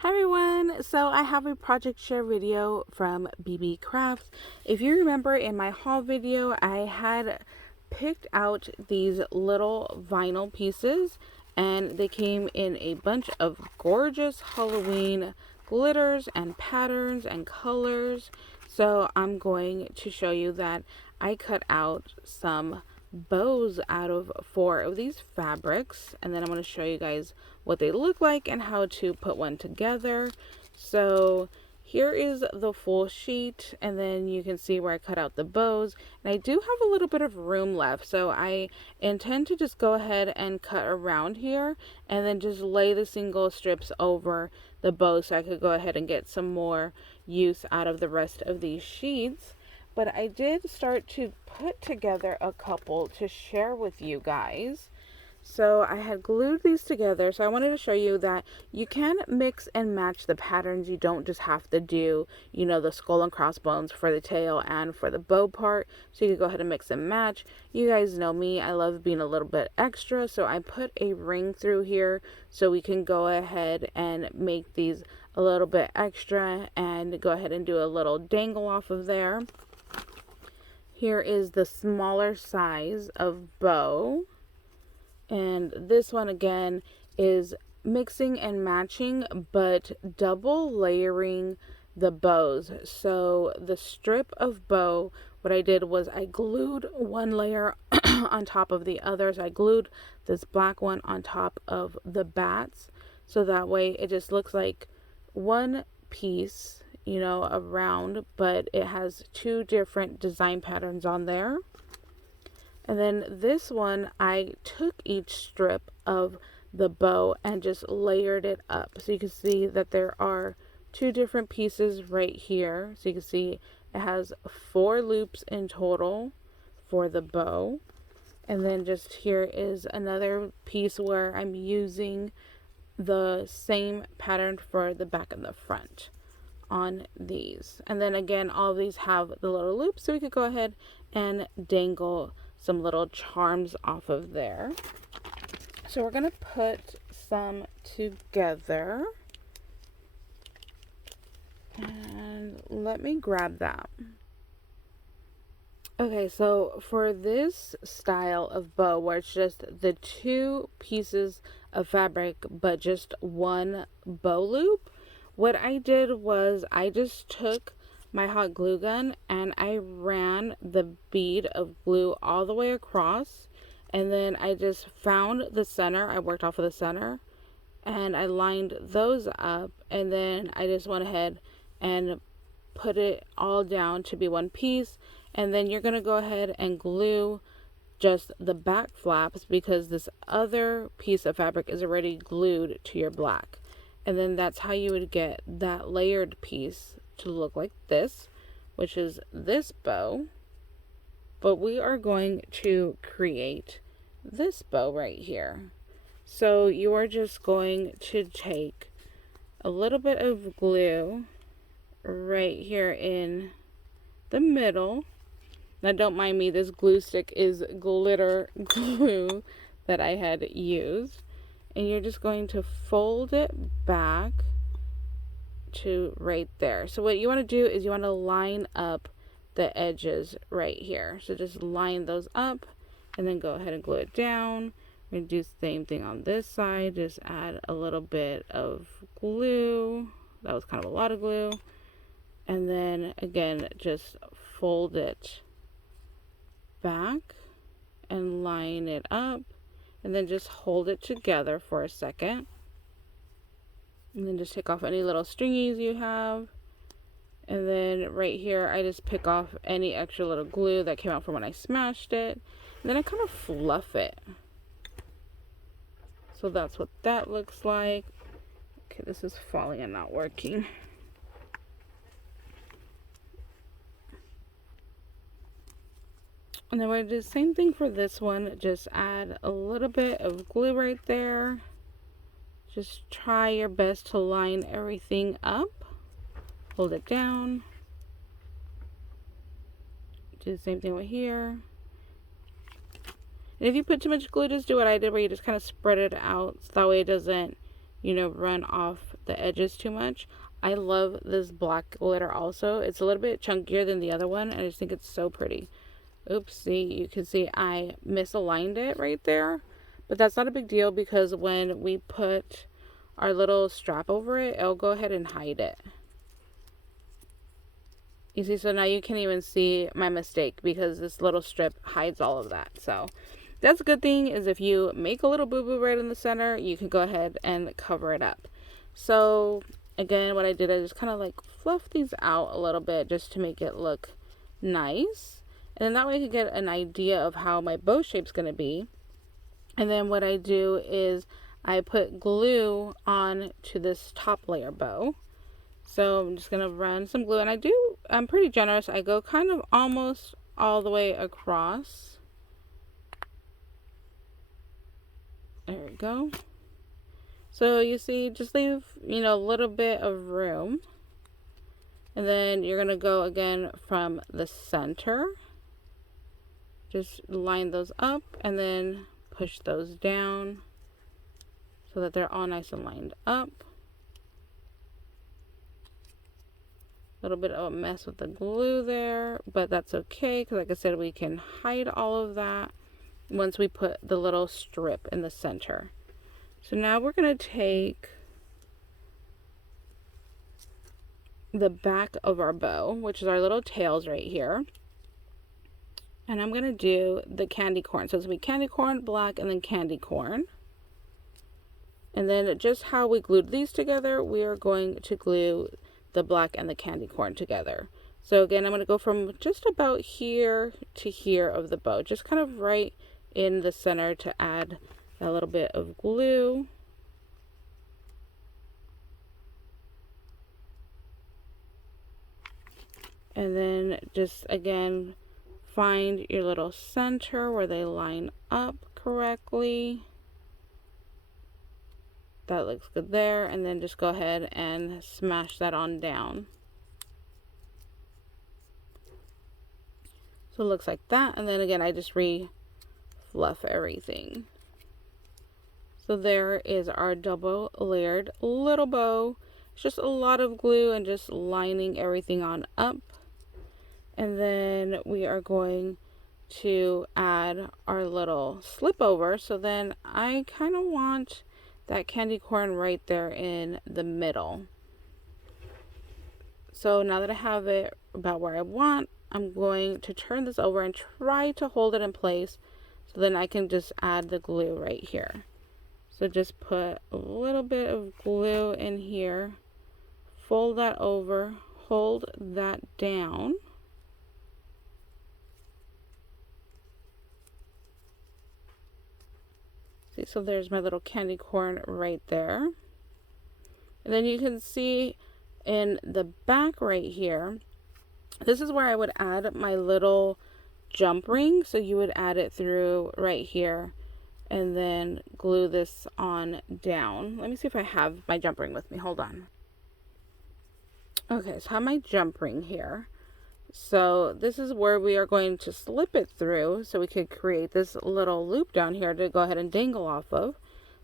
Hi everyone! So I have a project share video from BeeBeeCraft. If you remember in my haul video, I had picked out these little vinyl pieces and they came in a bunch of gorgeous Halloween glitters and patterns and colors. So I'm going to show you that I cut out some bows out of 4 of these fabrics, and then I'm going to show you guys what they look like and how to put one together. So here is the full sheet, and then you can see where I cut out the bows, and I do have a little bit of room left, so I intend to just go ahead and cut around here and then just lay the single strips over the bows so I could go ahead and get some more use out of the rest of these sheets. But I did start to put together a couple to share with you guys. So I had glued these together. So I wanted to show you that you can mix and match the patterns. You don't just have to do, the skull and crossbones for the tail and for the bow part. So you can go ahead and mix and match. You guys know me. I love being a little bit extra. So I put a ring through here so we can go ahead and make these a little bit extra and go ahead and do a little dangle off of there. Here is the smaller size of bow. And this one again is mixing and matching, but double layering the bows. So the strip of bow, what I did was I glued one layer on top of the other. So I glued this black one on top of the bats. So that way it just looks like one piece, around, but it has 2 different design patterns on there. And then this one, I took each strip of the bow and just layered it up. So you can see that there are 2 different pieces right here. So you can see it has 4 loops in total for the bow. And then just here is another piece where I'm using the same pattern for the back and the front on these. And then again, all of these have the little loops, so we could go ahead and dangle some little charms off of there. So we're gonna put some together, and let me grab that. Okay, so for this style of bow where it's just the 2 pieces of fabric but just one bow loop, what I did was I just took my hot glue gun and I ran the bead of glue all the way across, and then I just found the center. I worked off of the center and I lined those up, and then I just went ahead and put it all down to be one piece. And then you're going to go ahead and glue just the back flaps because this other piece of fabric is already glued to your black. And then that's how you would get that layered piece to look like this, which is this bow. But we are going to create this bow right here. So you are just going to take a little bit of glue right here in the middle. Now don't mind me, this glue stick is glitter glue that I had used. And you're just going to fold it back to right there. So what you want to do is you want to line up the edges right here. So just line those up and then go ahead and glue it down. We're going to do the same thing on this side. Just add a little bit of glue. That was kind of a lot of glue. And then again, just fold it back and line it up. And then just hold it together for a second. And then just take off any little stringies you have. And then right here, I just pick off any extra little glue that came out from when I smashed it. And then I kind of fluff it. So that's what that looks like. Okay, this is falling and not working. And then we're going to do the same thing for this one. Just add a little bit of glue right there. Just try your best to line everything up. Hold it down. Do the same thing over here. And if you put too much glue, just do what I did where you just kind of spread it out. So that way it doesn't, run off the edges too much. I love this black glitter also. It's a little bit chunkier than the other one, and I just think it's so pretty. Oops, see, you can see I misaligned it right there, but that's not a big deal because when we put our little strap over it, it'll go ahead and hide it. You see, so now you can't even see my mistake because this little strip hides all of that. So that's a good thing, is if you make a little boo-boo right in the center, you can go ahead and cover it up. So again, what I did, I just kind of like fluff these out a little bit just to make it look nice. And then that way I could get an idea of how my bow shape's going to be. And then what I do is I put glue on to this top layer bow. So I'm just going to run some glue, and I'm pretty generous. I go kind of almost all the way across. There we go. So you see, just leave, a little bit of room. And then you're going to go again from the center. Just line those up and then push those down so that they're all nice and lined up. A little bit of a mess with the glue there, but that's okay because, like I said, we can hide all of that once we put the little strip in the center. So now we're going to take the back of our bow, which is our little tails right here, and I'm going to do the candy corn. So it's going to be candy corn, black, and then candy corn. And then just how we glued these together, we are going to glue the black and the candy corn together. So again, I'm going to go from just about here to here of the bow, just kind of right in the center to add a little bit of glue. And then just again, find your little center where they line up correctly. That looks good there, and then just go ahead and smash that on down. So it looks like that, and then again I just fluff everything. So there is our double layered little bow. It's just a lot of glue and just lining everything on up. And then we are going to add our little slip over. So then I kind of want that candy corn right there in the middle. So now that I have it about where I want, I'm going to turn this over and try to hold it in place so then I can just add the glue right here. So just put a little bit of glue in here, fold that over, hold that down. See, so there's my little candy corn right there. And then you can see in the back right here, this is where I would add my little jump ring. So you would add it through right here and then glue this on down. Let me see if I have my jump ring with me. Hold on. Okay, so I have my jump ring here. So this is where we are going to slip it through so we could create this little loop down here to go ahead and dangle off of.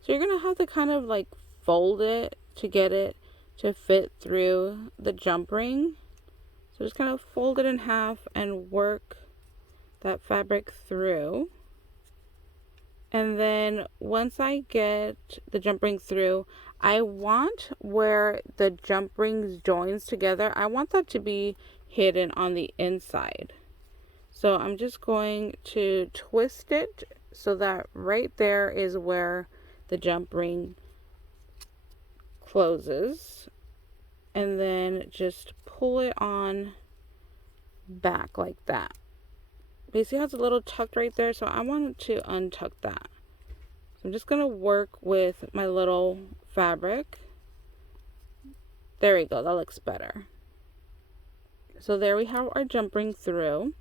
So you're going to have to kind of like fold it to get it to fit through the jump ring. So just kind of fold it in half and work that fabric through. And then once I get the jump ring through, I want where the jump rings joins together, I want that to be hidden on the inside. So I'm just going to twist it so that right there is where the jump ring closes, and then just pull it on back like that. But you see how it's a little tucked right there? So I want to untuck that. So I'm just going to work with my little fabric. There we go, that looks better. So there we have our jump ring through.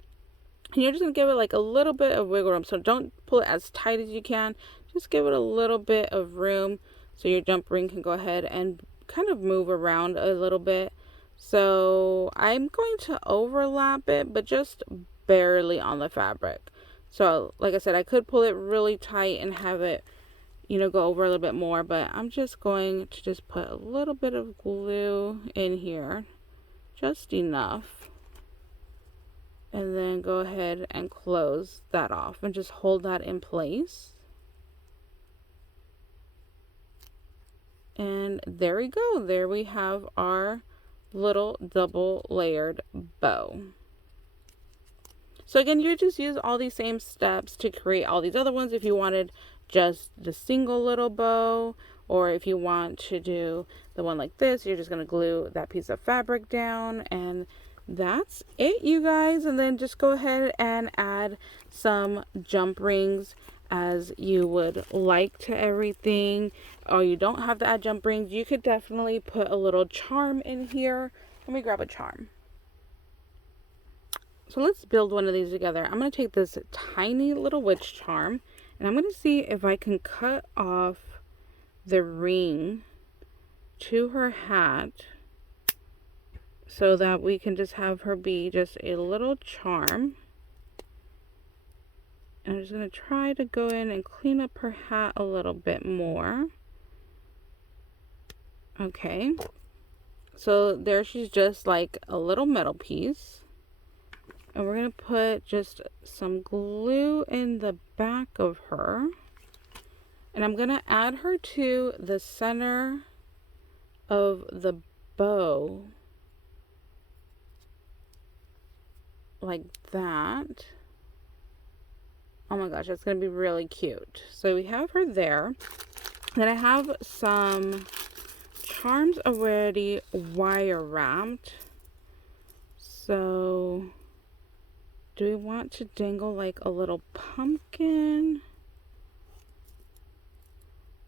And you're just going to give it like a little bit of wiggle room. So don't pull it as tight as you can. Just give it a little bit of room so your jump ring can go ahead and kind of move around a little bit. So I'm going to overlap it, but just barely on the fabric. So like I said, I could pull it really tight and have it, you know, go over a little bit more, but I'm just going to just put a little bit of glue in here, just enough, and then go ahead and close that off and just hold that in place. And there we go. There we have our little double layered bow. So again, you just use all these same steps to create all these other ones if you wanted just the single little bow, or if you want to do the one like this, you're just going to glue that piece of fabric down, and that's it, you guys. And then just go ahead and add some jump rings as you would like to everything, or you don't have to add jump rings. You could definitely put a little charm in here. Let me grab a charm. So let's build one of these together. I'm going to take this tiny little witch charm, and I'm going to see if I can cut off the ring to her hat so that we can just have her be just a little charm. And I'm just going to try to go in and clean up her hat a little bit more. Okay. So there she's just like a little metal piece. And we're going to put just some glue in the back of her. And I'm going to add her to the center of the bow. Like that. Oh my gosh, that's going to be really cute. So we have her there. Then I have some charms already wire wrapped. So do we want to dangle like a little pumpkin?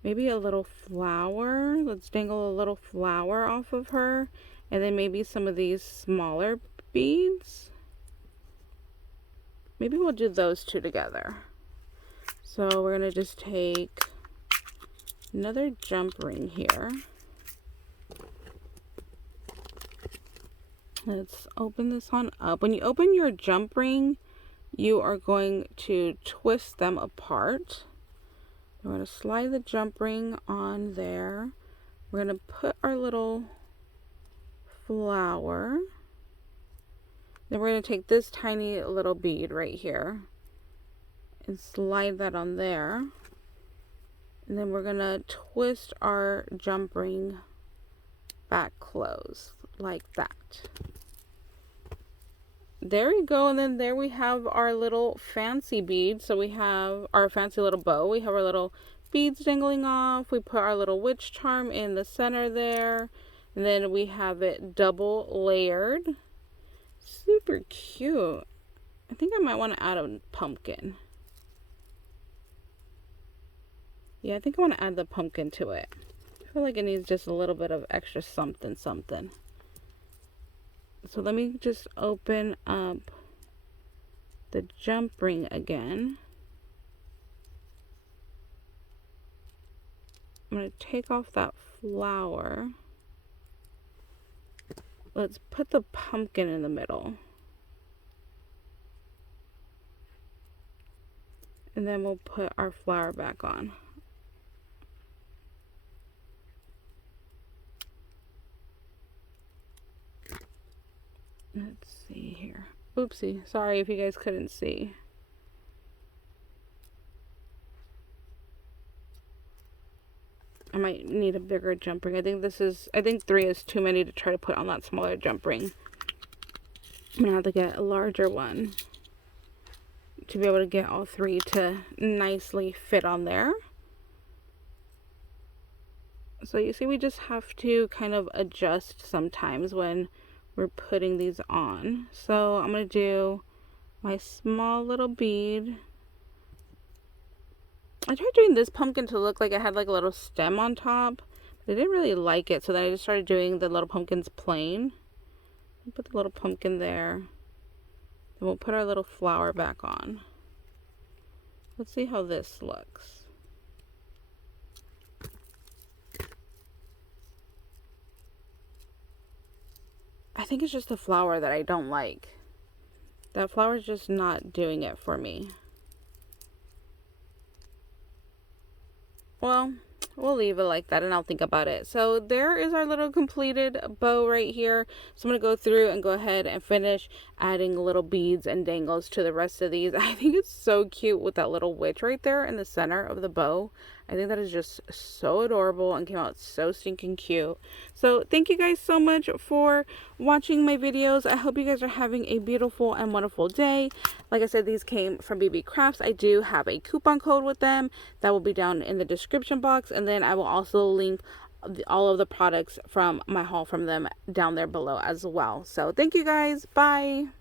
Maybe a little flower. Let's dangle a little flower off of her. And then maybe some of these smaller beads. Maybe we'll do those two together. So we're going to just take another jump ring here. Let's open this one up. When you open your jump ring, you are going to twist them apart. We're going to slide the jump ring on there. We're going to put our little flower. Then we're going to take this tiny little bead right here and slide that on there. And then we're going to twist our jump ring back closed like that. There we go. And then there we have our little fancy bead. So we have our fancy little bow. We have our little beads dangling off. We put our little witch charm in the center there. And then we have it double layered. Super cute. I think I might want to add a pumpkin. Yeah, I think I want to add the pumpkin to it. I feel like it needs just a little bit of extra something. So let me just open up the jump ring again. I'm going to take off that flower. Let's put the pumpkin in the middle. And then we'll put our flower back on. Let's see here. Oopsie. Sorry if you guys couldn't see. I might need a bigger jump ring. I think 3 is too many to try to put on that smaller jump ring. I'm gonna have to get a larger one to be able to get all 3 to nicely fit on there. So you see, we just have to kind of adjust sometimes when we're putting these on. So I'm gonna do my small little bead. I tried doing this pumpkin to look like it had like a little stem on top, but I didn't really like it. So then I just started doing the little pumpkins plain. Put the little pumpkin there. Then we'll put our little flower back on. Let's see how this looks. I think it's just the flower that I don't like. That flower is just not doing it for me. Well, we'll leave it like that and I'll think about it. So there is our little completed bow right here. So I'm going to go through and go ahead and finish adding little beads and dangles to the rest of these. I think it's so cute with that little witch right there in the center of the bow. I think that is just so adorable and came out so stinking cute. So thank you guys so much for watching my videos. I hope you guys are having a beautiful and wonderful day. Like I said, these came from BeeBeeCraft. I do have a coupon code with them that will be down in the description box, and then I will also link all of the products from my haul from them down there below as well. So thank you guys. Bye.